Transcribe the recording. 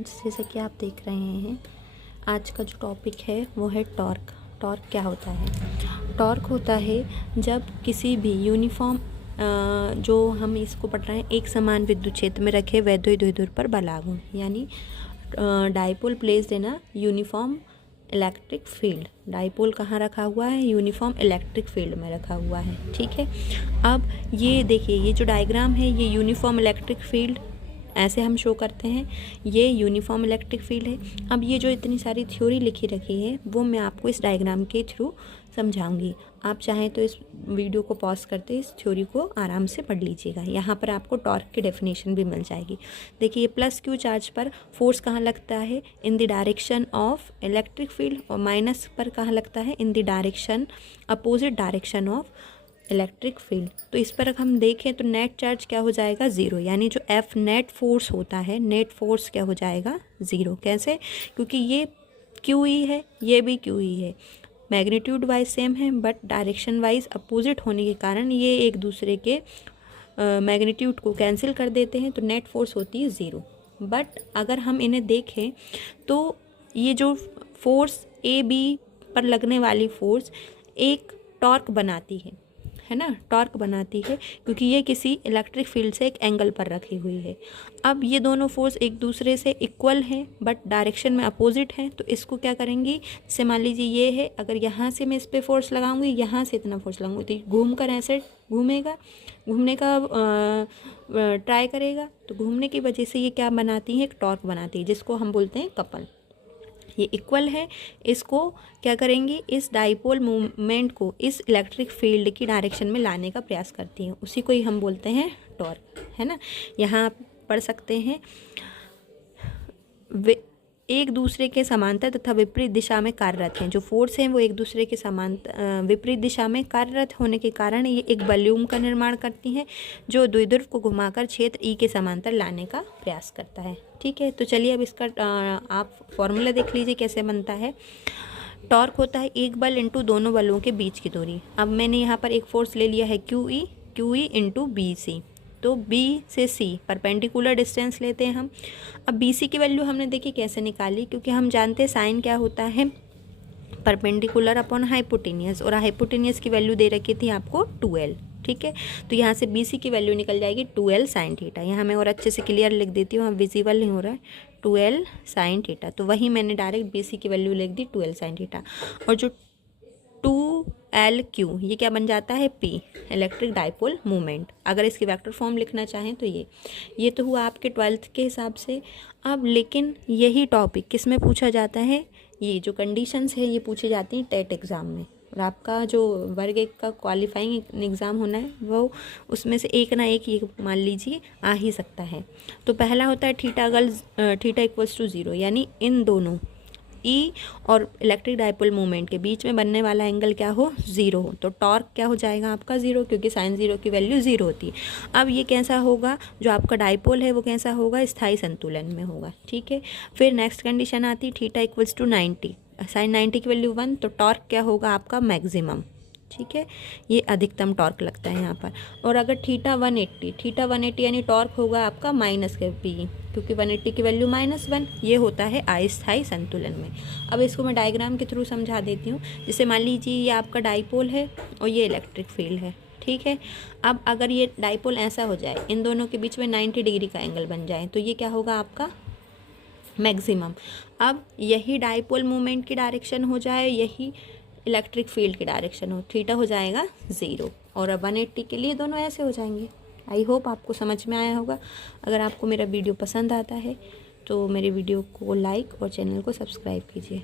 जैसा कि आप देख रहे हैं, आज का जो टॉपिक है वो है टॉर्क। टॉर्क क्या होता है? टॉर्क होता है जब किसी भी यूनिफॉर्म जो हम इसको पढ़ रहे हैं, एक समान विद्युत क्षेत्र में रखे वैद्युत पर बल लागू, यानी dipole placed in a uniform electric field. Dipole कहाँ रखा हुआ है? यूनिफॉर्म इलेक्ट्रिक फील्ड में रखा हुआ है। ठीक है, अब ये देखिए, ये जो डायग्राम है ये यूनिफॉर्म इलेक्ट्रिक फील्ड ऐसे हम शो करते हैं, ये यूनिफॉर्म इलेक्ट्रिक फील्ड है। अब ये जो इतनी सारी थ्योरी लिखी रखी है वो मैं आपको इस डायग्राम के थ्रू समझाऊंगी। आप चाहें तो इस वीडियो को पॉज करते इस थ्योरी को आराम से पढ़ लीजिएगा। यहाँ पर आपको टॉर्क की डेफिनेशन भी मिल जाएगी। देखिए, प्लस क्यू चार्ज पर फोर्स कहाँ लगता है? In the direction of electric field, और माइनस पर कहाँ लगता है? In the direction opposite direction of electric field. तो इस पर अगर हम देखें तो नेट चार्ज क्या हो जाएगा? ज़ीरो, यानी जो एफ नेट फोर्स होता है, नेट फोर्स क्या हो जाएगा? ज़ीरो। कैसे? क्योंकि ये क्यू ई है, ये भी क्यू ई है, मैग्नीट्यूड वाइज सेम है बट डायरेक्शन वाइज अपोजिट होने के कारण ये एक दूसरे के मैग्नीट्यूड को कैंसिल कर देते हैं, तो नेट फोर्स होती है ज़ीरो। बट अगर हम इन्हें देखें तो ये जो फोर्स ए बी पर लगने वाली फोर्स एक टॉर्क बनाती है ना, टॉर्क बनाती है, क्योंकि ये किसी इलेक्ट्रिक फील्ड से एक एंगल पर रखी हुई है। अब ये दोनों फोर्स एक दूसरे से इक्वल हैं बट डायरेक्शन में अपोजिट हैं, तो इसको क्या करेंगी? जैसे मान लीजिए ये है, अगर यहाँ से मैं इस पर फोर्स लगाऊंगी, यहाँ से इतना फोर्स लगाऊंगी, तो घूम कर ऐसे घूमेगा, घूमने का ट्राई करेगा, तो घूमने की वजह से ये क्या बनाती है? एक टॉर्क बनाती है, जिसको हम बोलते हैं कपल। ये इक्वल है, इसको क्या करेंगी? इस डाइपोल मूवमेंट को इस इलेक्ट्रिक फील्ड की डायरेक्शन में लाने का प्रयास करती हैं, उसी को ही हम बोलते हैं टॉर्क, है ना। यहाँ आप पढ़ सकते हैं, वे एक दूसरे के समांतर तथा विपरीत दिशा में कार्यरत हैं। जो फोर्स हैं वो एक दूसरे के समांतर विपरीत दिशा में कार्यरत होने के कारण ये एक वॉल्यूम का निर्माण करती हैं, जो द्विध्रुव को घुमाकर क्षेत्र ई के समांतर लाने का प्रयास करता है। ठीक है, तो चलिए अब इसका आप फॉर्मूला देख लीजिए कैसे बनता है। टॉर्क होता है एक बल इंटू दोनों बलों के बीच की दूरी। अब मैंने यहाँ पर एक फोर्स ले लिया है Q E into B C, तो B से C परपेंडिकुलर डिस्टेंस लेते हैं हम। अब BC की वैल्यू हमने देखी कैसे निकाली, क्योंकि हम जानते हैं साइन क्या होता है? परपेंडिकुलर अपॉन हाइपोटेनियस, और हाइपोटेनियस की वैल्यू दे रखी थी आपको 2L। ठीक है, तो यहाँ से BC की वैल्यू निकल जाएगी 2L साइन थीटा। यहाँ मैं और अच्छे से क्लियर लिख देती हूँ, विजिबल नहीं हो रहा है, 2L साइन थीटा। तो वही मैंने डायरेक्ट BC की वैल्यू लिख दी 2L साइन थीटा, और जो 2L ये क्या बन जाता है? P, electric dipole moment. अगर इसकी वेक्टर फॉर्म लिखना चाहें तो ये तो हुआ आपके 12th के हिसाब से। अब लेकिन यही टॉपिक किस में पूछा जाता है? ये जो कंडीशंस है ये पूछी जाती हैं टेट एग्ज़ाम में, और आपका जो वर्ग 1 का क्वालिफाइंग एग्ज़ाम होना है वो उसमें से एक ना एक ये मान लीजिए आ ही सकता है। तो पहला होता है थीटा इक्वल्स टू 0, यानी इन दोनों ई और इलेक्ट्रिक डाइपोल मूवमेंट के बीच में बनने वाला एंगल क्या हो? 0 हो। तो टॉर्क क्या हो जाएगा आपका? 0, क्योंकि साइन 0 की वैल्यू 0 होती है। अब ये कैसा होगा? जो आपका डाइपोल है वो कैसा होगा? स्थायी संतुलन में होगा। ठीक है, फिर नेक्स्ट कंडीशन आती है थीटा इक्वल्स टू 90, साइन 90 की वैल्यू 1, तो टॉर्क क्या होगा आपका? मैक्सिमम। ठीक है, ये अधिकतम टॉर्क लगता है यहाँ पर। और अगर थीटा 180 यानी टॉर्क होगा आपका माइनस के पी, क्योंकि 180 की वैल्यू -1, ये होता है अस्थायी संतुलन में। अब इसको मैं डायग्राम के थ्रू समझा देती हूँ। जैसे मान लीजिए ये आपका डाइपोल है और ये इलेक्ट्रिक फील्ड है। ठीक है, अब अगर ये डाइपोल ऐसा हो जाए, इन दोनों के बीच में 90 डिग्री का एंगल बन जाए, तो ये क्या होगा आपका? मैक्सिमम। अब यही डाइपोल मूवमेंट की डायरेक्शन हो जाए, यही इलेक्ट्रिक फील्ड की डायरेक्शन हो, थीटा हो जाएगा 0, और अब 180 के लिए दोनों ऐसे हो जाएंगे। आई होप आपको समझ में आया होगा। अगर आपको मेरा वीडियो पसंद आता है तो मेरे वीडियो को लाइक और चैनल को सब्सक्राइब कीजिए।